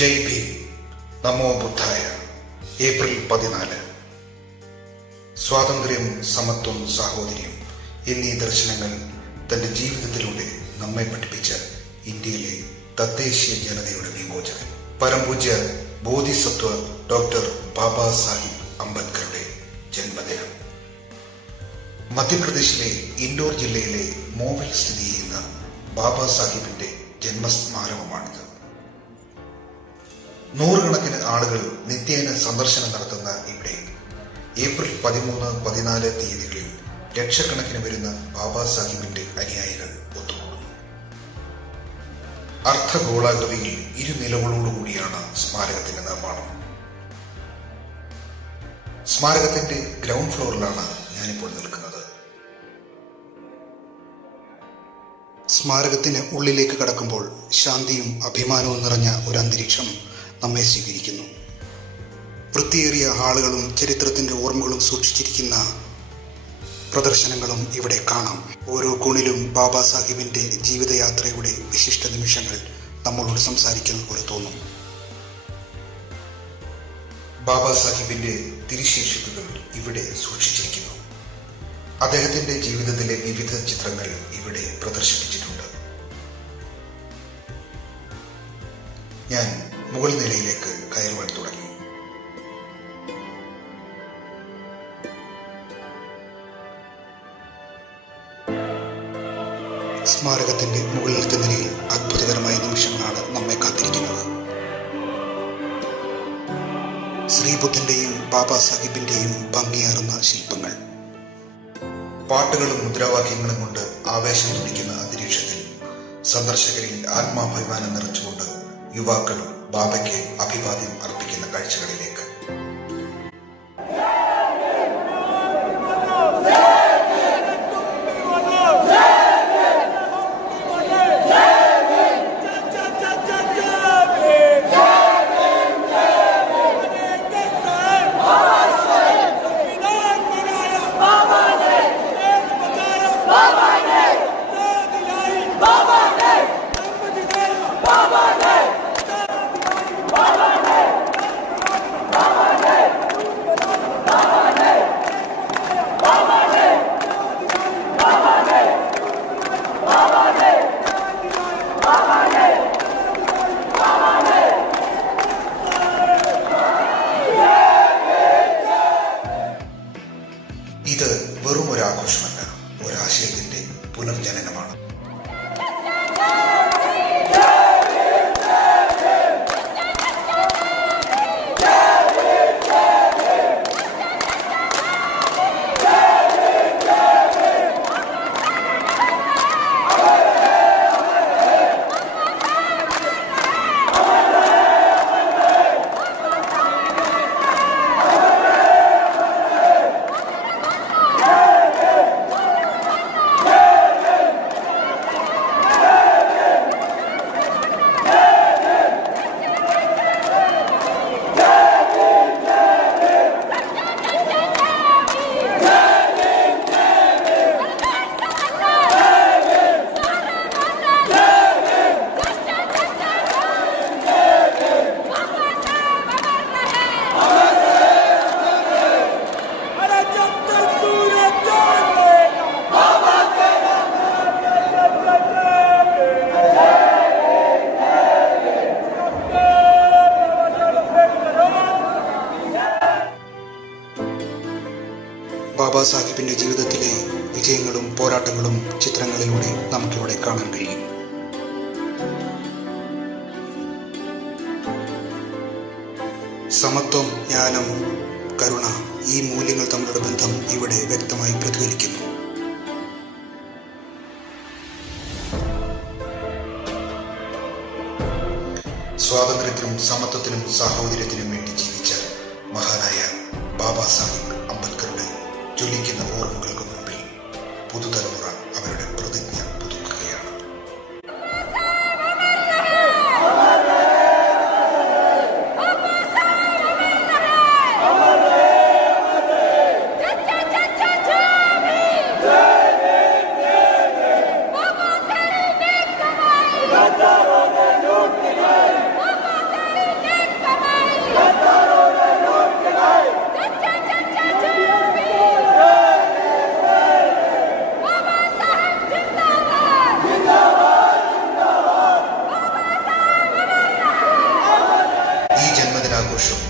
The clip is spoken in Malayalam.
ജയ് ഭീം, നമോ ബുദ്ധായ. ഏപ്രിൽ 14. സ്വാതന്ത്ര്യം, സമത്വം, സാഹോദര്യം എന്നീ ദർശനങ്ങൾ തന്റെ ജീവിതത്തിലൂടെ നമ്മെ പഠിപ്പിച്ച ഇന്ത്യയിലെ തദ്ദേശീയ ജനതയുടെ വിമോചകൻ പരംപൂജ്യ ബോധിസത്വ ഡോക്ടർ ബാബാ സാഹിബ് അംബേദ്കറുടെ ജന്മദിനം. മധ്യപ്രദേശിലെ ഇൻഡോർ ജില്ലയിലെ മോവിൽ സ്ഥിതി ചെയ്യുന്ന ബാബാ സാഹിബിന്റെ ജന്മസ്മാരകമാണിത്. നൂറുകണക്കിന് ആളുകൾ നിത്യേന സന്ദർശനം നടത്തുന്ന ഇവിടെ ഏപ്രിൽ 13, 14 തീയതികളിൽ ലക്ഷക്കണക്കിന് വരുന്ന ബാബാ സാഹിബിന്റെ അനുയായികൾ ഒത്തുകൂടുന്നു. അർദ്ധഗോളാകൃതിയിൽ 2 നിലകളോടുകൂടിയാണ് സ്മാരകത്തിന്റെ നിർമ്മാണം. സ്മാരകത്തിന്റെ ഗ്രൗണ്ട് ഫ്ലോറിലാണ് ഞാനിപ്പോൾ നിൽക്കുന്നത്. സ്മാരകത്തിന് ഉള്ളിലേക്ക് കടക്കുമ്പോൾ ശാന്തിയും അഭിമാനവും നിറഞ്ഞ ഒരു അന്തരീക്ഷം നമ്മെ സ്വീകരിക്കുന്നു. വൃത്തിയേറിയ ഹാളുകളും ചരിത്രത്തിന്റെ ഓർമ്മകളും സൂക്ഷിച്ചിരിക്കുന്ന പ്രദർശനങ്ങളും ഇവിടെ കാണാം. ഓരോ കോണിലും ബാബാ സാഹിബിന്റെ ജീവിതയാത്രയുടെ വിശിഷ്ട നിമിഷങ്ങൾ നമ്മളോട് സംസാരിക്കുന്നത് പോലെ തോന്നും. ബാബാ സാഹിബിന്റെ തിരുശേഷിപ്പുകൾ ഇവിടെ സൂക്ഷിച്ചിരിക്കുന്നു. അദ്ദേഹത്തിന്റെ ജീവിതത്തിലെ വിവിധ ചിത്രങ്ങൾ ഇവിടെ പ്രദർശിപ്പിച്ചിട്ടുണ്ട്. ഞാൻ മുകൾ നിലയിലേക്ക് കയറുവാൻ തുടങ്ങി. സ്മാരകത്തിന്റെ മുകളിലത്തെ നിലയിൽ അത്ഭുതകരമായ നിമിഷങ്ങളാണ് നമ്മെ കാത്തിരിക്കുന്നത്. ശ്രീബുദ്ധന്റെയും ബാബാ സാഹിബിന്റെയും ഭംഗിയാർന്ന ശില്പങ്ങൾ, പാട്ടുകളും മുദ്രാവാക്യങ്ങളും കൊണ്ട് ആവേശം തുടിക്കുന്ന അന്തരീക്ഷത്തിൽ സന്ദർശകരിൽ ആത്മാഭിമാനം നിറച്ചുകൊണ്ട് യുവാക്കൾ ബാബയ്ക്ക് അഭിവാദ്യം അർപ്പിക്കുന്ന കാഴ്ചകളിലേക്ക്. ഇത് വെറും ഒരു ആഘോഷമല്ല, ഒരാശയത്തിന്റെ പുനർജനനമാണ്. ബാബാ സാഹിബിന്റെ ജീവിതത്തിലെ വിജയങ്ങളും പോരാട്ടങ്ങളും ചിത്രങ്ങളിലൂടെ നമുക്കിവിടെ കാണാൻ കഴിയും. സമത്വം, ജ്ഞാനം, കരുണ, ഈ മൂല്യങ്ങൾ തമ്മിലുള്ള ബന്ധം ഇവിടെ വ്യക്തമായി പ്രതിഫലിക്കുന്നു. സ്വാതന്ത്ര്യത്തിനും സമത്വത്തിനും സാഹോദര്യത്തിനും വേണ്ടി ജീവിച്ച മഹാനായ ബാബാ സാഹിബ് അംബേദ്കറുടെ ജ്വലിക്കുന്ന ഓർമ്മകൾക്ക് മുമ്പിൽ പുതുതലമുറ അവരുടെ പ്രതിജ്ഞ പുതുക്കുകയാണ്. ആഘോഷം